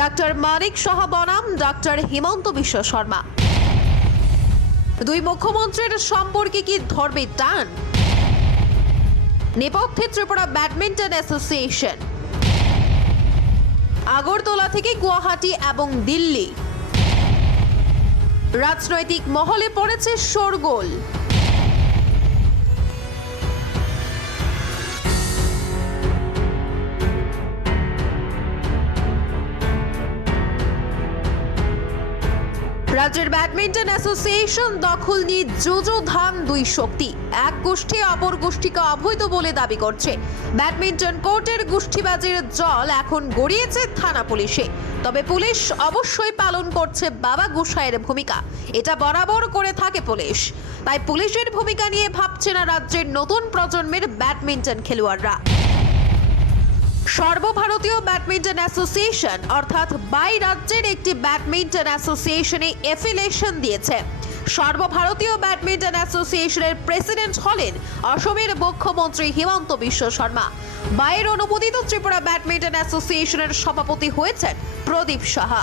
Doctor Manik Saha বনাম, doctor Himanta Biswa Sarma. দুই মুখ্যমন্ত্রীর সম্পর্কে কি ধরবে টান? নেপথ্যে ত্রিপুরা ব্যাডমিন্টন অ্যাসোসিয়েশন। আগরতলা থেকে গুয়াহাটি এবং দিল্লি। রাজনৈতিক মহলে পড়েছে শোরগোল। রাজ্যের ব্যাডমিন্টন অ্যাসোসিয়েশন দখল নিয়ে জোজো ধান দুই শক্তি। এক গোষ্ঠী অপর গোষ্ঠীকে অবৈধ বলে দাবি করছে। ব্যাডমিন্টন কোর্টের গোষ্ঠীবাজির জল এখন গড়িয়েছে থানা পুলিশে। তবে পুলিশ অবশ্যই পালন করছে বাবা গোসাইয়ের ভূমিকা। এটা বরাবর করে থাকে পুলিশ। তাই পুলিশের ভূমিকা নিয়ে ভাবছে না রাজ্যের নতুন প্রজন্মের ব্যাডমিন্টন খেলোয়াড়রা। সর্বভারতীয় ব্যাডমিন্টন অ্যাসোসিয়েশন, অর্থাৎ বাই রাজ্যের একটি ব্যাডমিন্টন অ্যাসোসিয়েশনে এফিলিয়েশন দিয়েছে। সর্বভারতীয় ব্যাডমিন্টন অ্যাসোসিয়েশনের প্রেসিডেন্ট হলেন অসমের মুখ্যমন্ত্রী হিমন্ত বিশ্ব শর্মা। বাইয়ের অনুমোদিত ত্রিপুরা ব্যাডমিন্টন অ্যাসোসিয়েশনের সভাপতি হয়েছেন প্রদীপ সাহা।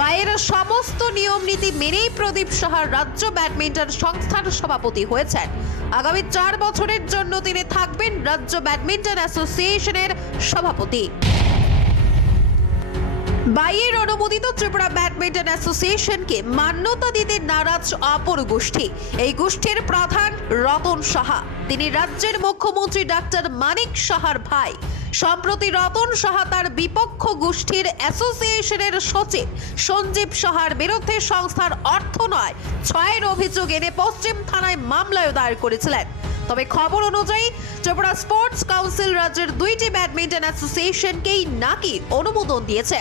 বাইয়ের সমস্ত নিয়ম নীতি মেনেই প্রদীপ সাহা রাজ্য ব্যাডমিন্টন সংস্থার সভাপতি হয়েছেন। আগামী চার বছরের জন্য তিনি থাকবেন রাজ্য ব্যাডমিন্টন অ্যাসোসিয়েশনের সভাপতি। বাইয়ের অনুমোদিত ত্রিপুরা ব্যাডমিন্টন অ্যাসোসিয়েশনকে মান্যতা দিতে নারাজ অপর গোষ্ঠী। এই গোষ্ঠীর প্রধান রতন সাহা। তিনি রাজ্যের মুখ্যমন্ত্রী ডাক্তার মানিক সাহার ভাই। সম্প্রতি রতন সাহা তার বিপক্ষ গোষ্ঠীর অ্যাসোসিয়েশনের সচিব। সঞ্জীব সাহার বিরুদ্ধে সংস্থার অর্থ নয়, ছয়ের অভিযোগ এনে পশ্চিম থানায় মামলায় দায়ের করেছিলেন। তবে খবর অনুযায়ী, ত্রিপুরা স্পোর্টস কাউন্সিল রাজ্যের দুইটি ব্যাডমিন্টন অ্যাসোসিয়েশনকেই নাকি অনুমোদন দিয়েছে।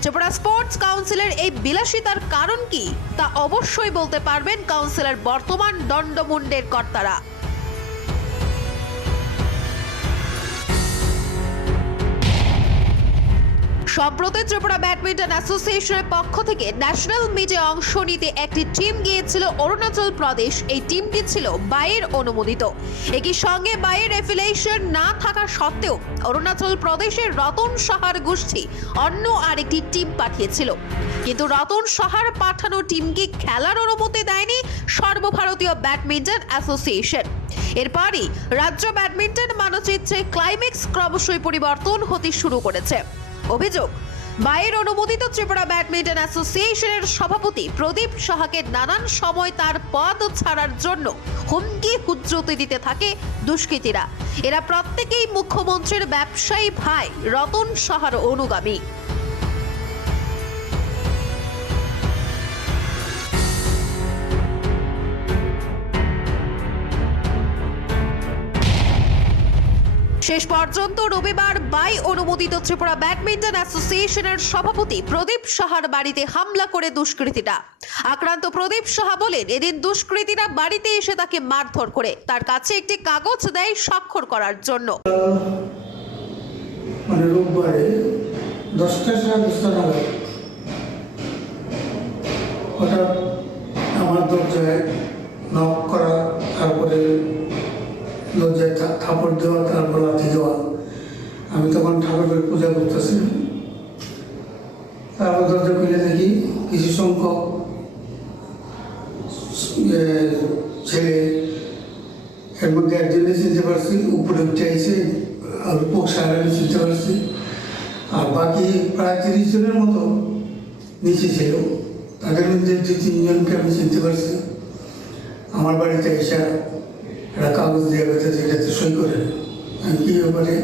ত্রিপুরা স্পোর্টস কাউন্সিলের এই বিলাসিতার কারণ কি, তা অবশ্যই বলতে পারবেন কাউন্সিলের বর্তমান দণ্ডমুণ্ডের কর্তারা। সম্প্রতি ত্রিপুরা ব্যাডমিন্টন অ্যাসোসিয়েশনের পক্ষ থেকে ন্যাশনাল মিটে অংশ নিতে একটি টিম গিয়েছিল অরুণাচল প্রদেশ। এই টিমটি ছিল বাইয়ের অনুমোদিত। একই সঙ্গে বাইয়ের এফিলিয়েশন না থাকা সত্ত্বেও অরুণাচল প্রদেশের রতন সাহার গোষ্ঠী অন্য আরেকটি টিম পাঠিয়েছিল। কিন্তু রতন সাহার পাঠানো টিমকে খেলার অনুমতি দেয়নি সর্বভারতীয় ব্যাডমিন্টন অ্যাসোসিয়েশন। এরপরই রাজ্য ব্যাডমিন্টন মানচিত্রে ক্লাইম্যাক্স ক্রমশই পরিবর্তন হতে শুরু করেছে। অভিযোগ বাইয়ের অনুমোদিত ত্রিপুরা ব্যাডমিন্টন অ্যাসোসিয়েশনের সভাপতি প্রদীপ সাহাকে নানান সময় তার পদ ছাড়ার জন্য হুমকি হুজ্জতি দিতে থাকে দুষ্কৃতীরা। এরা প্রত্যেকেই মুখ্যমন্ত্রীর ব্যবসায়ী ভাই রতন সাহার অনুগামী। শেষ পর্যন্ত রবিবার বাই অনুমোদিত ত্রিপুরা ব্যাডমিন্টন অ্যাসোসিয়েশনের সভাপতি প্রদীপ সাহার বাড়িতে হামলা করে দুষ্কৃতীরা। আক্রান্ত প্রদীপ সাহা বলেন, এদিন দুষ্কৃতীরা বাড়িতে এসে তাকে মারধর করে। তার কাছে একটি কাগজ দেয় স্বাক্ষর করার জন্য। মানে দশটা নাগাদ হঠাৎ আমার দরজায় নক করা, তারপরে লজ্জায় থাপড় দেওয়া, তারপর তখন ঠাকুরের পূজা করতেছি। তারপর দরজা খুলে দেখি কিছু সংখ্যক ছেলে। এর মধ্যে একজনে চিনতে পারছি, উপরে উঠে আইসে আর পোষার আমি চিনতে পারছি। আর বাকি প্রায় তিরিশ জনের মতো নিচে ছিল। তাদের মধ্যে দু তিনজনকে আমি চিনতে পারছি। আমার বাড়িতে এসে একটা কাগজ দিয়ে গেছে যেটাতে সই করে আমি কী ব্যাপারে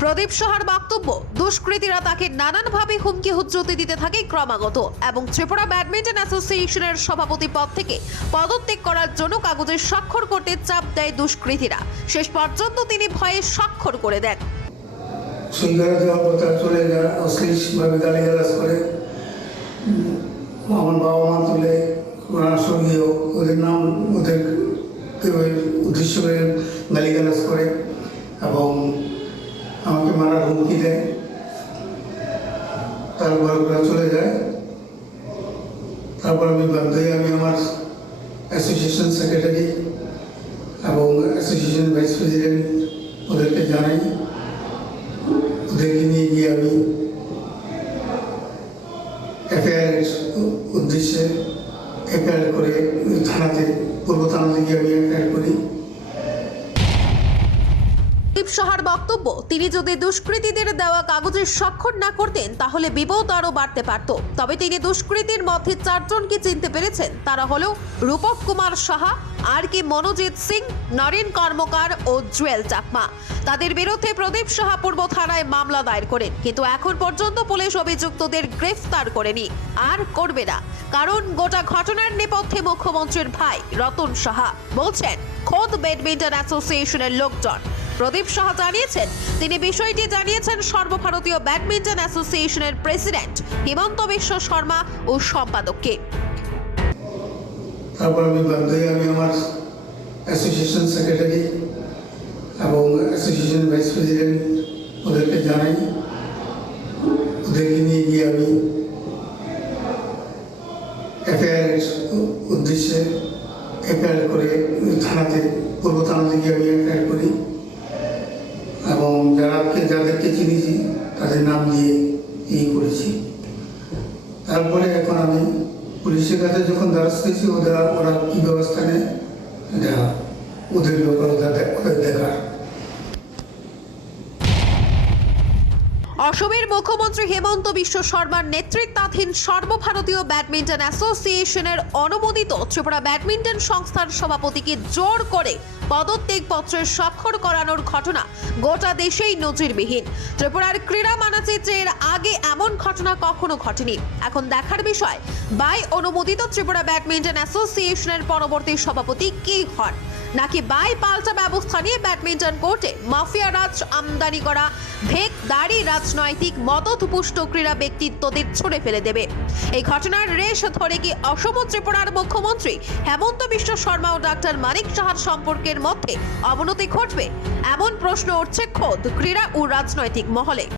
প্রদীপ সাহার বক্তব্য দুষ্কৃতীরা তাকে নানানভাবে হুমকি হুজ্জতি দিতে থাকে ক্রমাগত এবং ত্রিপুরা ব্যাডমিন্টন অ্যাসোসিয়েশনের সভাপতি পদ থেকে পদত্যাগ করার জন্য কাগজে স্বাক্ষর করতে চাপ দেয় দুষ্কৃতীরা। শেষ পর্যন্ত তিনি ভয়ে স্বাক্ষর করে দেন। সই করে পর তারা চলে যায় অশ্লীলভাবে গালি করে আমার বাবা মা তুলে ওনার সঙ্গেও ওদের নাম ওদের উদ্দেশ্য করে গালি গালাজ করে। তারপর আমি বাগদায় আমি আমার অ্যাসোসিয়েশন সেক্রেটারি এবং অ্যাসোসিয়েশন ভাইস প্রেসিডেন্ট ওদেরকে জানাই। ওদেরকে নিয়ে গিয়ে আমি এফআইআর উদ্দেশ্যে এফআইআর করে থানাতে, পূর্ব থানাতে গিয়ে আমি এফআইআর করি। দীপ সাহার বক্তব্য। তিনি যদি দুষ্কৃতীদের দেওয়া কাগজের স্বাক্ষর না করতেন, তাহলে বিপদ আরও বাড়তে পারত। তবে তিনি দুষ্কৃতীর মধ্যে চারজনকে চিনতে পেরেছেন। তারা হলো রূপক কুমার সাহা, আর কে মনোজিৎ সিং, নরেন কর্মকার ও জুয়েল চাকমা। তাদের বিরুদ্ধে প্রদীপ সাহা পূর্ব থানায় মামলা দায়ের করেন। কিন্তু এখন পর্যন্ত পুলিশ অভিযুক্তদের গ্রেফতার করেনি। আর করবে না। কারণ গোটা ঘটনার নেপথ্যে মুখ্যমন্ত্রীর ভাই রতন সাহা বলছেন, খোদ ব্যাডমিন্টন অ্যাসোসিয়েশনের লোকজন। প্রদীপ সাহা জানিয়েছেন, তিনি বিষয়টি জানিয়েছেন সর্বভারতীয় ব্যাডমিন্টন অ্যাসোসিয়েশনের প্রেসিডেন্ট হিমন্ত বিশ্ব শর্মা ও সম্পাদককে। তারপর আমি হয়ে আমি আমার অ্যাসোসিয়েশন সেক্রেটারি এবং অ্যাসোসিয়েশন ভাইস প্রেসিডেন্ট ওদেরকে জানাই, ওদেরকে নিয়ে গিয়ে আমি এফআইআর উদ্দেশ্যে এফআইআর করে থানাতে, পূর্ব থানা থেকে আমি এফআইআর করি। চিনেছি তাদের নাম দিয়ে এই করেছি। তারপরে এখন আমি পুলিশের কাছে যখন দ্বারস্থ হয়েছি ওদের ওরা কী ব্যবস্থা নেয়? ওদের ব্যাপারে, ওদের দে- ওদের দেখার অসমের মুখ্যমন্ত্রী হেমন্ত বিশ্ব শর্মার নেতৃত্বাধীন সর্বভারতীয় ব্যাডমিন্টন অ্যাসোসিয়েশনের অনুমোদিত ত্রিপুরা ব্যাডমিন্টন সংস্থার সভাপতিকে জোর করে পদত্যাগ পত্রের স্বাক্ষর করানোর ঘটনা গোটা দেশেই নজিরবিহীন। ত্রিপুরার ক্রীড়া মানচিত্রের আগে এমন ঘটনা কখনো ঘটেনি। এখন দেখার বিষয়, বাই অনুমোদিত ত্রিপুরা ব্যাডমিন্টন অ্যাসোসিয়েশনের পরবর্তী সভাপতি কে হন? নাকি বাই পাল্টা ব্যবস্থা নিয়ে ব্যাডমিন্টন কোর্টে? মাফিয়া রাজ আমদানি করা ভেক দাড়ি রাজনৈতিক মদতপুষ্ট ক্রীড়া ব্যক্তিত্বদের ছুড়ে ফেলে দেবে। এই ঘটনার রেশ ধরে কি অসম ত্রিপুরার মুখ্যমন্ত্রী হেমন্ত বিশ্ব শর্মা ও ডাক্তার মানিক সাহার সম্পর্কের মধ্যে অবনতি ঘটবে? এমন প্রশ্ন উঠছে খোদ ক্রীড়া ও রাজনৈতিক মহলে।